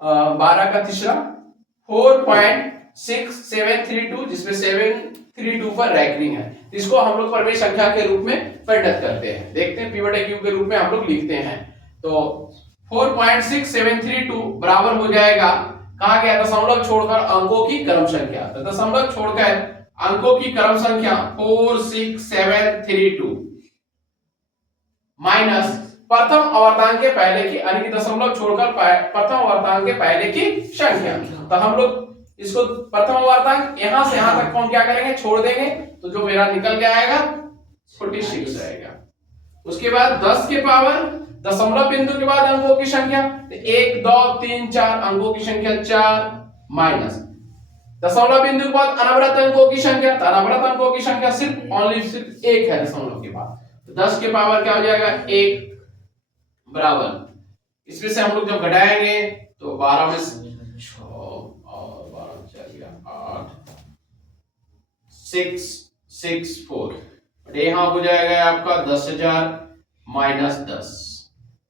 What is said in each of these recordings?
12 का तीसरा 4.6732 जिसमें 732 पर रैंकिंग है। इसको हम लोग परमेय संख्या के रूप में परिणत करते हैं। देखते हैं पी बटे क्यू के रूप में हम लोग लिखते हैं। तो 4.6732 बराबर हो जाएगा, कहा गया दशमलव छोड़कर अंकों की क्रम संख्या। तो दशमलव छोड़कर अंकों की क्रम संख्या 46732 माइनस प्रथम अवर्तांक के पहले की, यानी कि दशमलव छोड़कर प्रथम अवर्तांक के पहले की संख्या। तो हम लोग इसको प्रथम अवर्तांक यहां से यहां तक हम क्या करेंगे, छोड़ देंगे, तो जो मेरा निकल के आएगा 46 आएगा। उसके बाद 10 के पावर दशमलव बिंदु के बाद अंकों की संख्या 1 2 3 4 अंकों की संख्या 4 माइनस दशमलव बिंदु के बाद अनवरत अंकों की संख्या, तो अनवरत अंकों की संख्या सिर्फ एक है दशमलव के बाद। तो 10 के पावर क्या हो जाएगा 1 बराबर, इसमें से हम लोग जब घटाएंगे तो 12 में 6 और 12 चल गया 8 6 6 4, यहां हो जाएगा आपका 10,000 माइनस 10।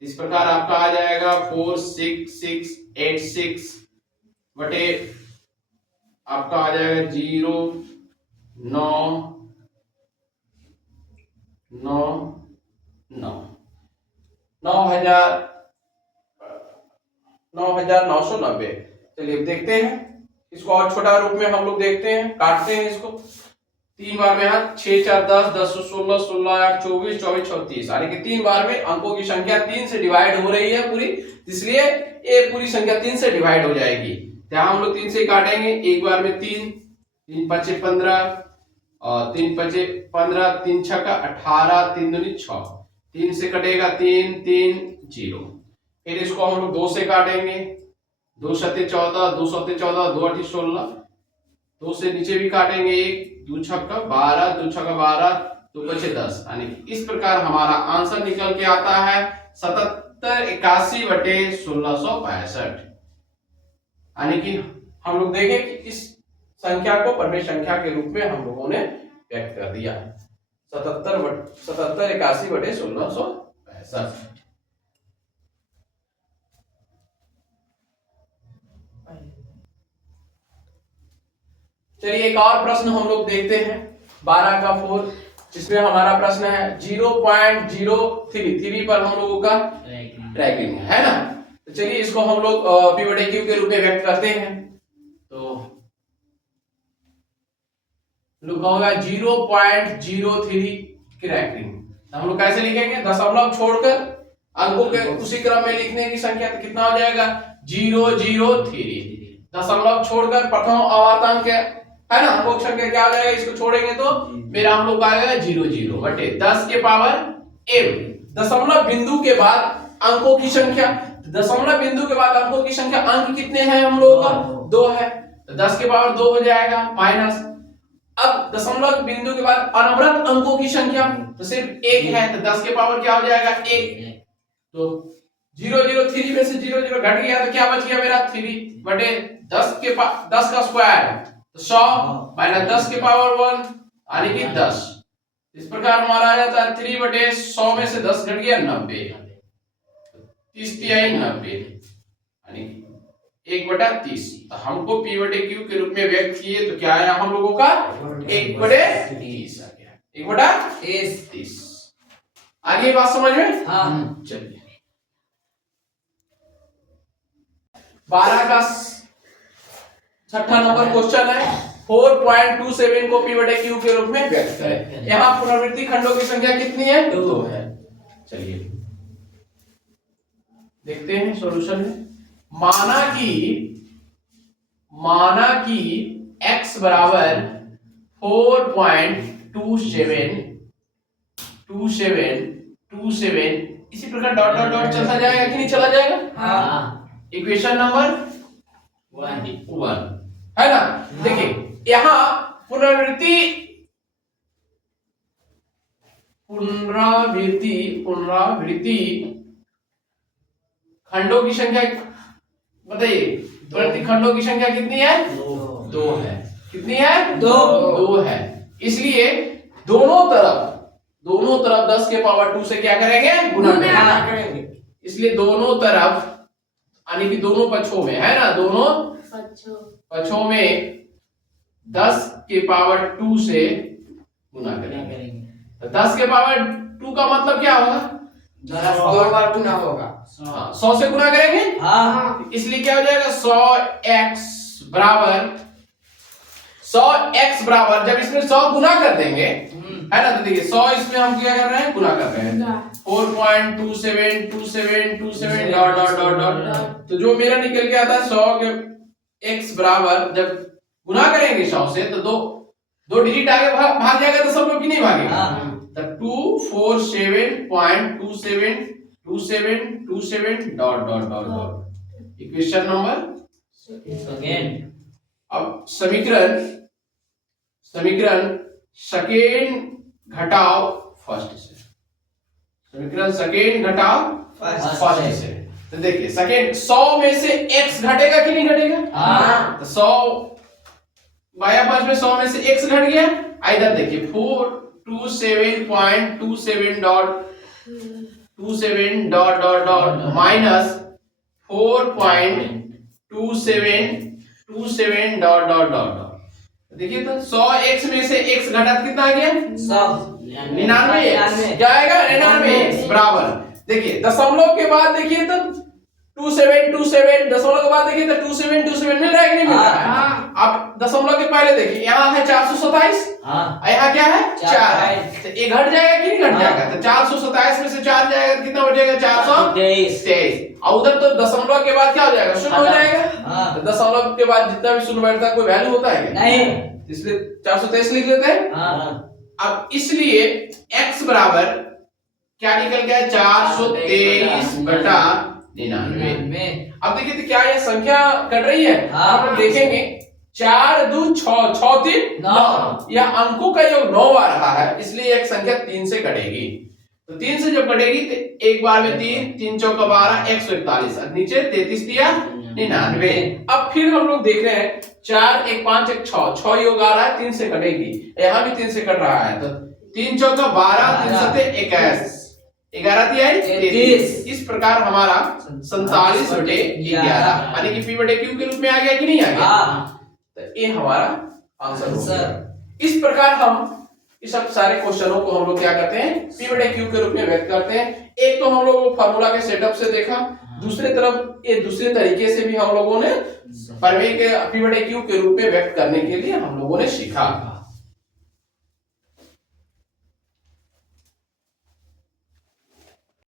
इस प्रकार आपका आ जाएगा 46686 बटे आपका आ जाएगा 0 9 9 9 9,990। चलिए देखते हैं इसको और छोटा रूप में हम लोग देखते हैं, काटते हैं इसको 3 बार में, यहाँ 6 4 10 10 16 16 8 24 24 36, यानी कि 3 बार में अंकों की संख्या 3 से डिवाइड हो रही है पूरी, इसलिए ये पूरी संख्या 3 से डिवाइड हो जाएगी। यहाँ हम लोग 3 से काटेंगे, एक बार में 3 3 5 15 और 3 5 15 3 6 का 18 3 दूनी 6, 3 से कटेगा 3 3 0। फिर इसको हम लोग 2 से काटेंगे, 2 7 14 2 7 14 2 8 16, 2 से नीचे भी काटेंगे 1 2 6 का 12 2 6 का 12 2 5 10, यानी इस प्रकार हमारा आंसर निकल के आता है 7781 बटे 1665। यानी कि हम लोग देखें कि इस संख्या को परमेय संख्या के रूप में हम लोगों ने व्यक्त कर दिया 7781 बटे 1665। चलिए एक और प्रश्न हम लोग देखते हैं 12 का 4, जिसमें हमारा प्रश्न है 0.033 पर हम लोगों का रैंकिंग है ना। तो चलिए इसको हम लोग पी बटे क्यू के रूप में व्यक्त करते हैं। तो लिखा होगा 0.03 की रैंकिंग, हम लोग कैसे लिखेंगे, दशमलव छोड़कर अंकों के उसी क्रम में लिखने की संख्या, तो कितना हो जाएगा 003, दशमलव छोड़कर प्रथम अवर्तांक है ना, अंकों की संख्या क्या आ जाएगा, इसको छोड़ेंगे तो मेरा हम लोग आएगा 00 बटे 10 के पावर m, दशमलव बिंदु के बाद अंकों की संख्या, दशमलव बिंदु के बाद अंकों की संख्या, अंक कितने हैं हम लोगों का 2 है, तो 10 के पावर 2 हो जाएगा माइनस, अब दशमलव बिंदु के बाद अनवरत अंकों की संख्या तो सिर्फ 1 है, तो 10 के पावर क्या हो जाएगा 1, तो 003 में से 00 घट गया तो क्या बच गया मेरा 3 बटे 10 का स्क्वायर 100 माइनस 10 के पावर 1 यानी कि 10। इस प्रकार हमारा आ जाता है 3 बटे 100 में से 10 घट गया 90, 30 तिहाई 90 यानी 1/30। तो हमको पी बटे क्यू के रूप में व्यक्त किए तो क्या आया हम लोगों का 1/30 आ गया, 1/30। आगे बात समझ में, हाँ चलिए 12 का छठा नंबर क्वेश्चन है 4.27 को पी बटे क्यू के रूप में व्यक्त करें। यहाँ पुनरावृत्ति खंडों की संख्या कितनी है 2 है। चलिए देखते हैं सॉल्यूशन में, माना कि x बराबर 4.27 इसी प्रकार डॉट डॉट डॉट चलता जाएगा कि नहीं चला जाएगा, हाँ इक्वेशन नंबर 1 है ना। देखिए यहाँ पुनरावृत्ति खंडों की संख्या बताइए, पुनरावृत्ति खंडों की संख्या कितनी है 2 है, कितनी है 2 है, इसलिए दोनों तरफ 10 के पावर 2 से क्या करेंगे गुणा करेंगे, इसलिए दोनों तरफ यानी कि दोनों पक्षों में, है ना, दोनों पक्षों में 10 के पावर 2 से गुना करेंगे। तो 10 के पावर 2 का मतलब क्या होगा? 2 बार गुना होगा। 100 से गुना करेंगे। हाँ, इसलिए क्या हो जाएगा? 100x बराबर जब इसमें 100 गुना कर देंगे, है ना, तो देखिए 100 इसमें हम क्या कर रहे हैं? गुना कर रहे हैं। 4.272727 डॉट डॉट डॉट डॉट। तो जो मेरा निकल के आता है 100 के x बराबर जब गुना करेंगे 100 से, तो दो डिजिट आगे भाग जाएगा, तो सब लोग की नहीं भागेगा। तो 247272727 dot dot dot dot. Equation number second. अब समीकरण सेकेंड घटाओ फर्स्ट से, समीकरण सेकेंड घटाओ फर्स्ट से। तो देखिए सेकेंड 100 में से x घटेगा कि नहीं घटेगा? हाँ। तो 100 बाया पांच में 100 में से x घट गया। इधर देखिए 427.27 dot dot dot minus 4.2727 dot dot dot. देखिए तो 100x में से x घटा तो कितना आ गया? 99x। क्या आएगा? 99x बराबर। देखिए दशमलव के बाद देखिए तो 2727, दशमलव के बाद देखिए तो 2727 मिल रहा है कि नहीं मिल रहा है? अब दशमलव के पहले देखिए यहाँ है 427, यहाँ क्या है? 4 है। तो ये घट जाएगा कि नहीं घट जाएगा? तो 427 में से 4 जाएगा तो कितना बचेगा? 423। और उधर तो दशमलव के बाद क्या हो जाएगा? शून्य हो जाएगा। तो दशमलव के बाद जितना भी शून्य बैठता है कोई वैल्यू होता है क्या? नहीं। इसलिए 423 लिख लेते हैं। अब इसलिए x बराबर क्या निकल गया? 423 बटा 99। अब देखिए तो क्या ये संख्या कट रही है? आप लोग देखेंगे 4 2 6 6 3 9, यह अंकों का योग 9 आ रहा है, इसलिए एक संख्या 3 से कटेगी। तो 3 से जब कटेगी तो एक बार में 3 3 चौका 12 141, नीचे 33 दिया 99। अब फिर हम लोग देख रहे हैं 4 1 5 1 6 योग आ रहा है, 3 से कटेगी, यहाँ भी 3 से कट रहा है। तो 3 चौका 12 3 सत्ते 21, 11 दिया 33। इस प्रकार हमारा 47 बटे 11 यानी कि p बटे q के रूप में आ गया कि नहीं आ गया? तो ये हमारा आंसर हो गया। इस प्रकार हम इस सब सारे क्वेश्चनों को हम लोग क्या करते हैं? p बटे q के रूप में व्यक्त करते हैं। एक तो हम लोग फार्मूला के सेटअप से देखा, दूसरे तरफ ये दूसरे तरीके से भी हम लोगों ने प्रमेय के p बटे q के रूप में व्यक्त करने के लिए हम लोगों ने सीखा।